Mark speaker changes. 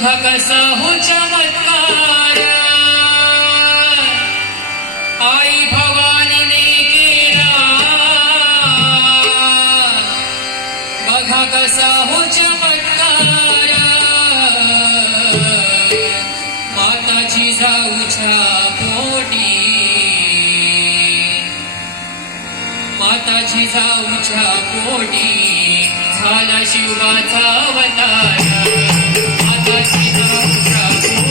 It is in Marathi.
Speaker 1: भकसा हो चमत्कार? आई भवानी केला. बघा कसा हो माताची जाऊच्या पोटी माताची जाऊच्या पोटी झाला शिवाचा अवतार. Thank know.